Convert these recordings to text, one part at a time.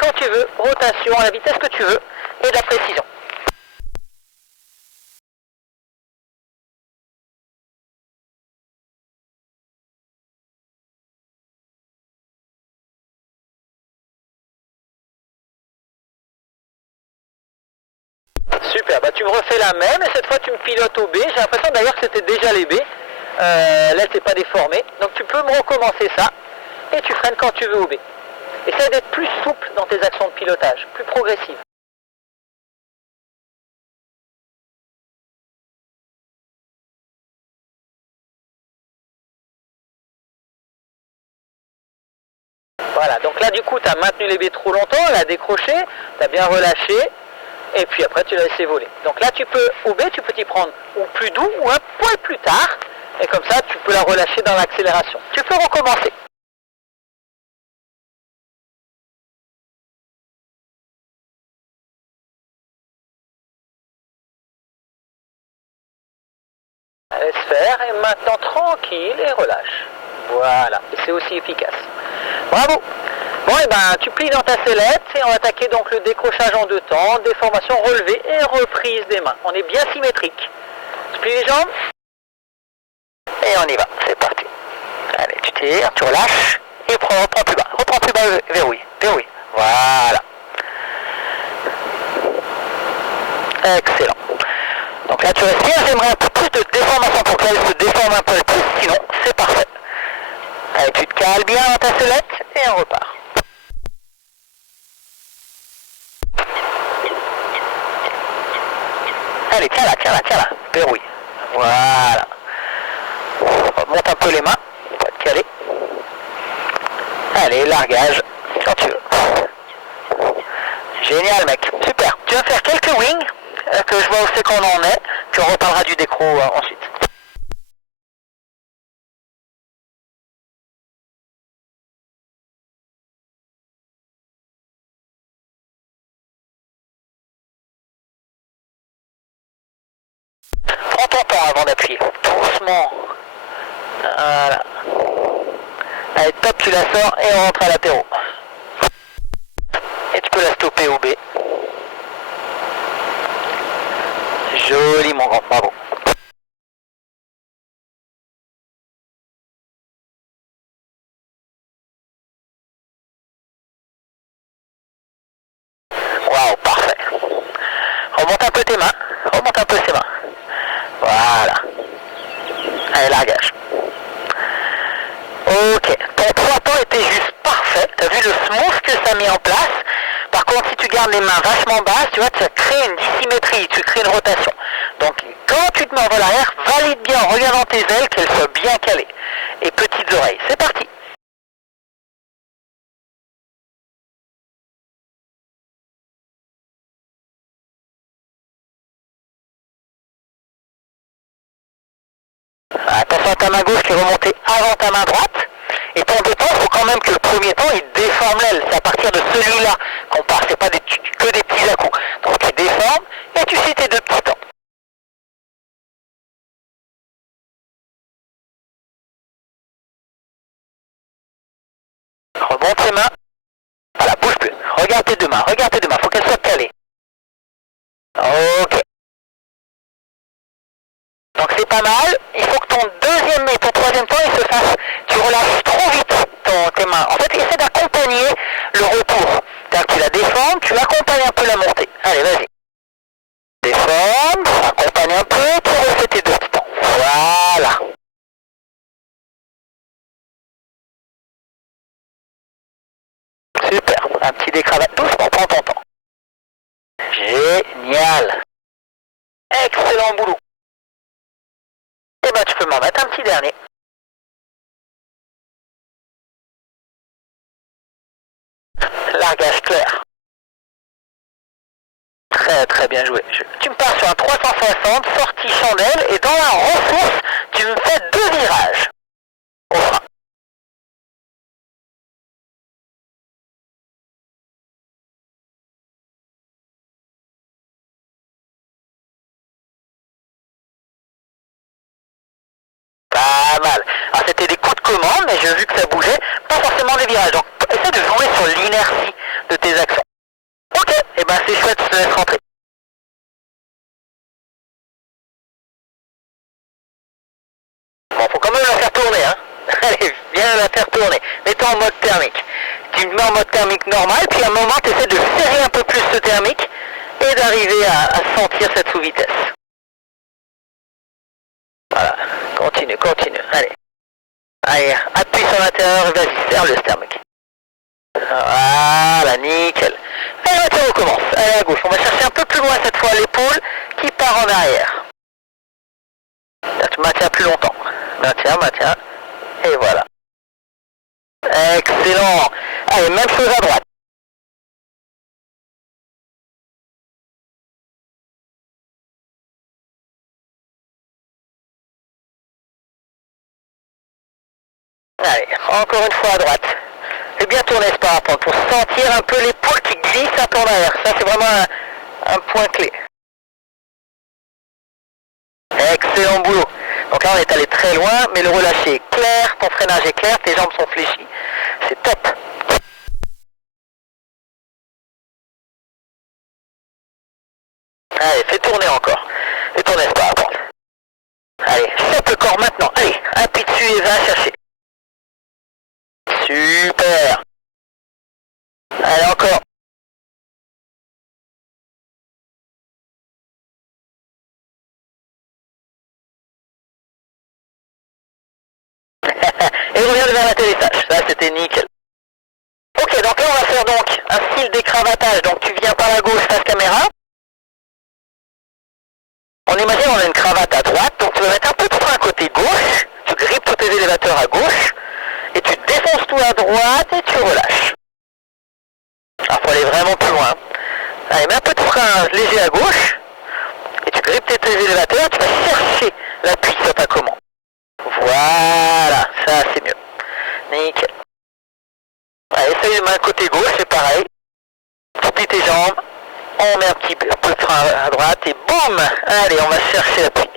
quand tu veux, rotation à la vitesse que tu veux et de la précision. Super, bah tu me refais la même et cette fois tu me pilotes au B. J'ai l'impression d'ailleurs que c'était déjà les B. Là c'est pas déformé. Donc tu peux me recommencer ça et tu freines quand tu veux au B. Essaye d'être plus souple dans tes actions de pilotage, plus progressive. Voilà, donc là du coup tu as maintenu les B trop longtemps, elle a décroché, tu as bien relâché, et puis après tu l'as laissé voler. Donc là tu peux, au B, tu peux t'y prendre ou plus doux ou un poil plus tard, et comme ça tu peux la relâcher dans l'accélération. Tu peux recommencer. Laisse faire, et maintenant tranquille et relâche. Voilà, et c'est aussi efficace. Bravo. Bon, et ben tu plies dans ta sellette et on va attaquer donc le décrochage en deux temps, déformation relevée et reprise des mains. On est bien symétrique. Tu plies les jambes et on y va, c'est parti. Allez, tu tires, tu relâches et reprends plus bas, verrouille, voilà. Excellent. Donc là tu respires, j'aimerais un peu plus de déformation pour qu'elle se déforme un peu plus, sinon c'est parfait. Allez, tu te cales bien dans ta sellette et on repart. Allez, tiens-la, verrouille. Voilà. Remonte un peu les mains, pour être calé. Allez, largage, quand tu veux. Génial mec, super. Tu vas faire quelques wings, que je vois où c'est qu'on en est, puis on reparlera du décro ensuite. Prends ton temps avant d'appuyer, doucement. Voilà. Allez, top, tu la sors et on rentre à l'apéro. Et tu peux la stopper au B. Joli mon grand, bravo. Waouh, parfait. Remonte un peu tes mains, remonte un peu ses mains. Voilà. Allez, largage. Ok, ton 3 temps était juste parfait. T'as vu le smooth que ça a mis en place. Par contre, si tu gardes les mains vachement basses, tu vois, tu crées une dissymétrie, tu crées une rotation. Donc, quand tu te mets en vol arrière, valide bien en regardant tes ailes qu'elles soient bien calées. Et petites oreilles. C'est parti. Attention à ta main gauche qui est remontée avant ta main droite. Et ton deux temps, il faut quand même que le premier temps, il déforme l'aile. C'est à partir de celui-là qu'on part. C'est pas que des petits à-coups. Donc tu déformes et tu suis tes deux petits temps. Remonte tes mains. Voilà, bouge plus. Regarde tes deux mains. Faut qu'elles soient calées. Ok. Donc c'est pas mal. Il faut que ton deuxième et ton troisième temps, il se fasse. Tu relâches trop vite tes mains. En fait, essaie d'accompagner le retour. C'est-à-dire que tu la déformes, tu accompagnes un peu la montée. Allez, vas-y. Déforme, accompagne un peu, tu refais tes deux petits temps. Voilà. Super. Un petit décravate doucement, prends ton temps. Génial. Excellent boulot. Et ben tu peux m'en mettre un petit dernier. Largage clair. Très bien joué. Tu me pars sur un 360, sortie chandelle, et dans la ressource, tu me fais deux virages. Au frein. Pas mal. Alors c'était des coups de commande, mais j'ai vu que ça bougeait, pas forcément des virages. Donc essaie de jouer sur l'inertie de tes actions. Ok, et ben c'est chouette, je te laisse rentrer. Bon, faut quand même la faire tourner, hein. Allez, viens la faire tourner. Mets-toi en mode thermique. Tu me mets en mode thermique normal, puis à un moment, tu essaies de serrer un peu plus ce thermique et d'arriver à sentir cette sous-vitesse. Voilà, continue, continue, allez. Allez, appuie sur l'intérieur et vas-y, serre le thermique. Voilà, nickel. Et la voiture recommence. Allez à gauche, on va chercher un peu plus loin cette fois l'épaule qui part en arrière. Là, tu maintiens plus longtemps. Maintiens, maintiens. Et voilà. Excellent. Allez, même chose à droite. Allez, encore une fois à droite. Et bien tourner ce parapente pour sentir un peu l'épaule qui glisse un peu en arrière. Ça, c'est vraiment un point clé. Excellent boulot. Donc là, on est allé très loin, mais le relâché est clair, ton freinage est clair, tes jambes sont fléchies. C'est top. Allez, fais tourner encore. Fais tourner ce parapente. Allez, chope le corps maintenant. Allez, appuie dessus et va chercher. Super. Allez, encore. Et reviens vers l'atterrissage. Ça, c'était nickel. Ok, donc là, on va faire donc un style d'écravatage. Donc tu viens par la gauche face caméra. On imagine on a une cravate à droite, donc tu vas mettre un peu de frein côté gauche. Tu grippes tous tes élévateurs à gauche. Et tu défonces tout à droite et tu relâches. Alors, faut aller vraiment plus loin. Allez, mets un peu de frein léger à gauche. Et tu grippes tes élévateurs, tu vas chercher l'appui sur ta commande. Voilà, ça c'est mieux. Nickel. Allez, essaye de main côté gauche, c'est pareil. Tu plies tes jambes, on met un petit peu de frein à droite et boum. Allez, on va chercher l'appui.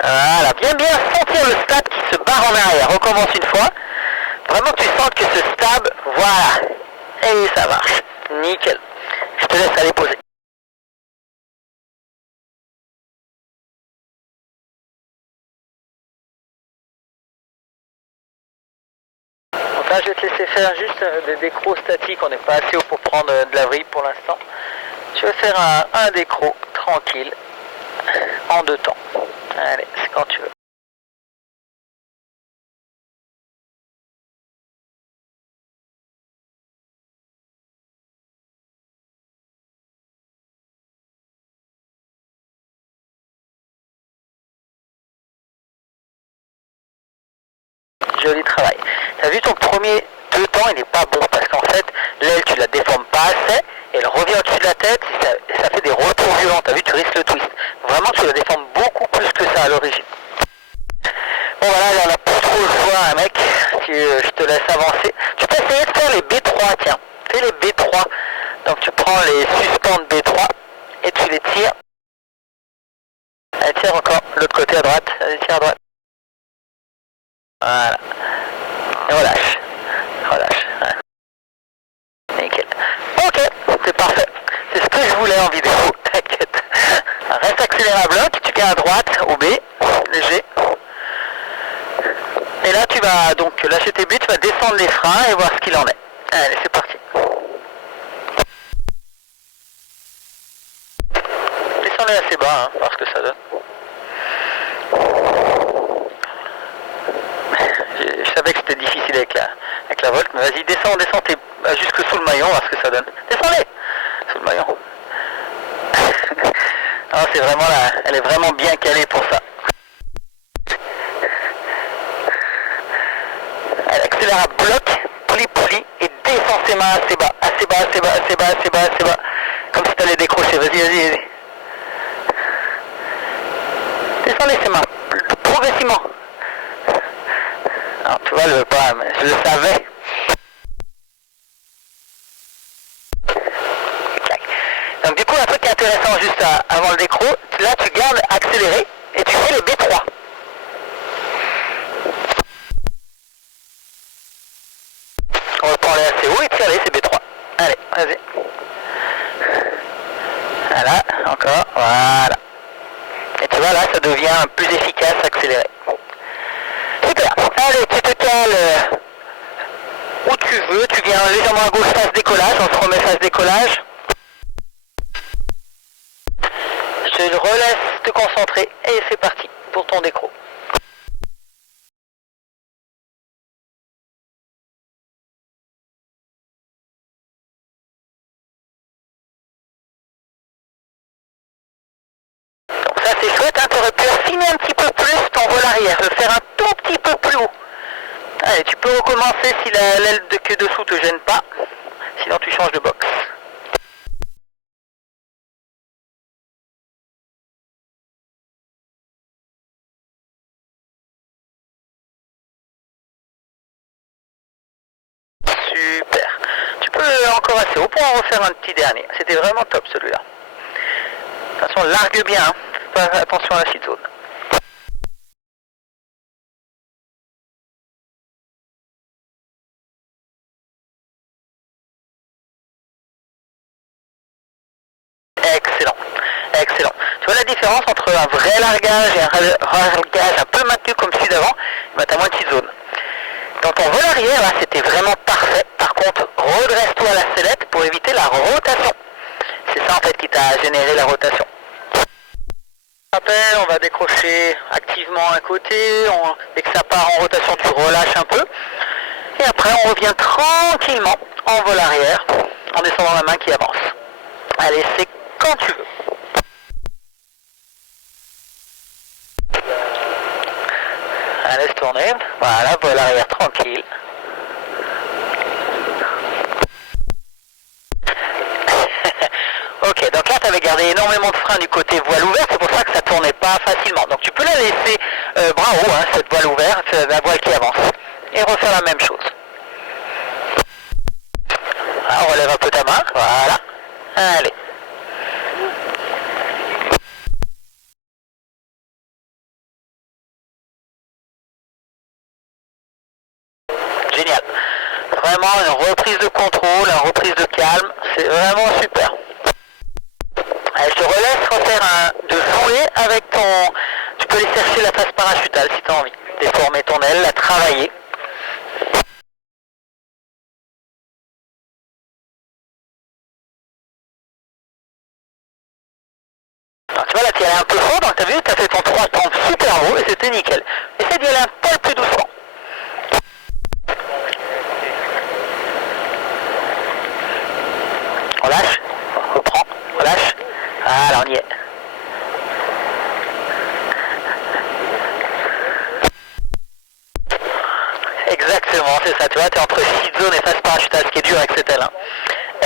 Voilà, bien sentir le stab qui se barre en arrière. Recommence une fois. Vraiment que tu sens que ce stab, voilà. Et ça marche. Nickel. Je te laisse aller poser. Donc là, je vais te laisser faire juste des décros statiques. On n'est pas assez haut pour prendre de la vrille pour l'instant. Je vais faire un décro tranquille en 2 temps. Allez, c'est quand tu veux. Joli travail. Tu as vu ton premier 2 temps, il n'est pas bon parce qu'en fait, l'aile, tu la déformes pas assez, et elle revient au-dessus de la tête, et ça fait des retours violents. Tu as vu, tu risques le twist. Vraiment, tu la déformes beaucoup plus que ça à l'origine. Bon voilà, là, on n'a plus trop le choix, hein, mec. Je te laisse avancer. Tu peux essayer de faire les B3, tiens. Fais les B3. Donc tu prends les suspens de B3 et tu les tires. Allez, tire encore. L'autre côté à droite. Allez, tire à droite. Voilà. Et relâche. Relâche. Ouais. Nickel. Ok, c'est parfait. C'est ce que je voulais en vidéo. T'inquiète. Reste accéléré à bloc. Tu gardes à droite au B. Léger. Et là, tu vas donc lâcher tes buts, tu vas descendre les freins et voir ce qu'il en est. Allez, c'est parti. Descendez assez bas, hein, voir ce que ça donne. Je savais que c'était difficile avec la Volt, mais vas-y, descends jusque sous le maillon, voir ce que ça donne. Descendez sous le maillon. Non, c'est vraiment là, elle est vraiment bien calée pour ça. Elle accélère à bloc, pli, et descend ses mains assez bas, assez bas, assez bas, assez bas, assez bas, assez bas. Comme si tu allais décrocher, vas-y. Descendez ses mains, progressivement. Alors, tu vois, je veux pas, mais je le savais. Donc du coup, un truc intéressant juste avant le décro, là tu gardes accéléré et tu fais les B3. On reprend les assez haut et tire les B3. Allez, Vas-y. Voilà, encore, voilà. Et tu vois là, ça devient plus efficace, accéléré. Super. Allez, tu te cales où tu veux. Tu viens légèrement à gauche, phase décollage. On se remet phase décollage. Je te relaisse te concentrer et c'est parti pour ton décro. Donc ça c'est chouette, hein, tu aurais pu affiner un petit peu plus ton vol arrière, le faire un tout petit peu plus haut. Allez, tu peux recommencer si l'aile de queue dessous te gêne pas, sinon tu changes de box. Super. Tu peux encore assez haut pour en refaire un petit dernier. C'était vraiment top celui-là. De toute façon, largue bien, hein. Attention à la seat zone. Excellent, excellent. Tu vois la différence entre un vrai largage et un largage un peu maintenu comme celui d'avant, tu as moins de seat zone. Dans ton vol arrière, là, c'était vraiment parfait. Par contre, redresse-toi à la sellette pour éviter la rotation. C'est ça en fait qui t'a généré la rotation. Rappel, on va décrocher activement un côté, dès que ça part en rotation, tu relâches un peu. Et après, on revient tranquillement en vol arrière, en descendant la main qui avance. Allez, c'est quand tu veux. Allez, laisse tourner. Voilà, vol arrière tranquille. Ok, donc là tu avais gardé énormément de frein du côté voile ouverte, c'est pour ça que ça tournait pas facilement. Donc tu peux la laisser bras haut, hein, cette voile ouverte, la voile qui avance. Et refaire la même chose. Alors, on relève un peu ta main, voilà. Allez. Génial. Vraiment une reprise de contrôle, une reprise de calme, c'est vraiment super. Allez, je te relaisse refaire de jouer avec ton... Tu peux aller chercher la phase parachutale si tu as envie. Déformer ton aile, la travailler. Alors, tu vois là, tu y allais un peu fort, donc tu as vu, tu as fait ton 3 temps super haut et c'était nickel. Essaie d'y aller un peu plus doucement. Relâche, reprends, relâche. Voilà, on y est. Exactement, c'est ça, tu vois, tu es entre seat zone et phase parachutale, ce qui est dur avec cette aile. Hein.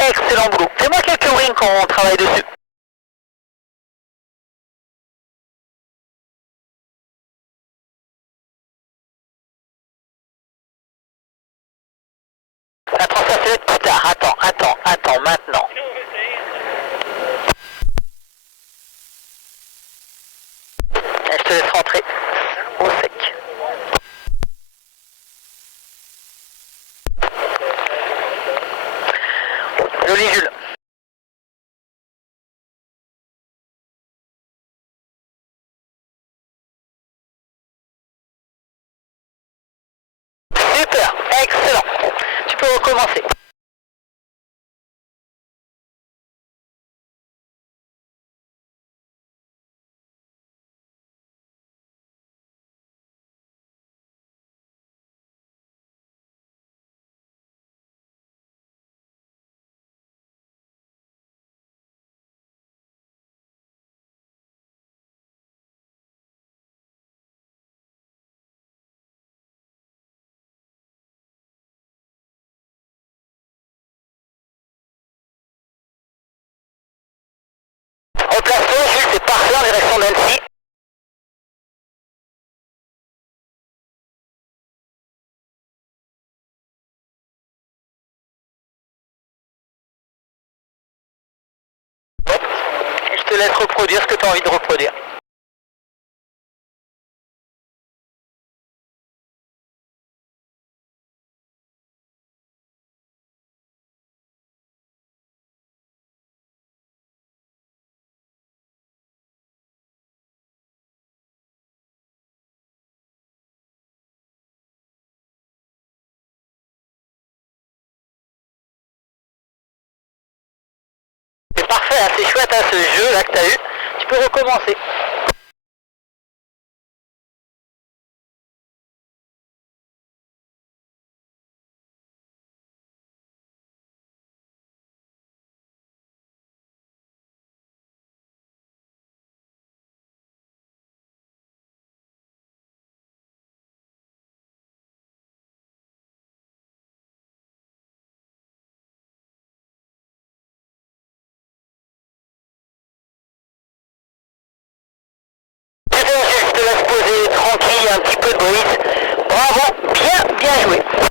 Excellent boulot. Fais-moi quelques rings quand on travaille dessus. La transfert plus tard, attends, maintenant. Et je te laisse rentrer au sec. Joli Jules. Super, excellent. Tu peux recommencer. Replace-toi, Jules, c'est parfait en direction d'Annecy. Et je te laisse reproduire ce que tu as envie de reproduire. parfait, c'est chouette ce jeu là que tu as eu. Tu peux recommencer. C'est bon, je te laisse poser tranquille, un petit peu de brise. Bravo, bien joué.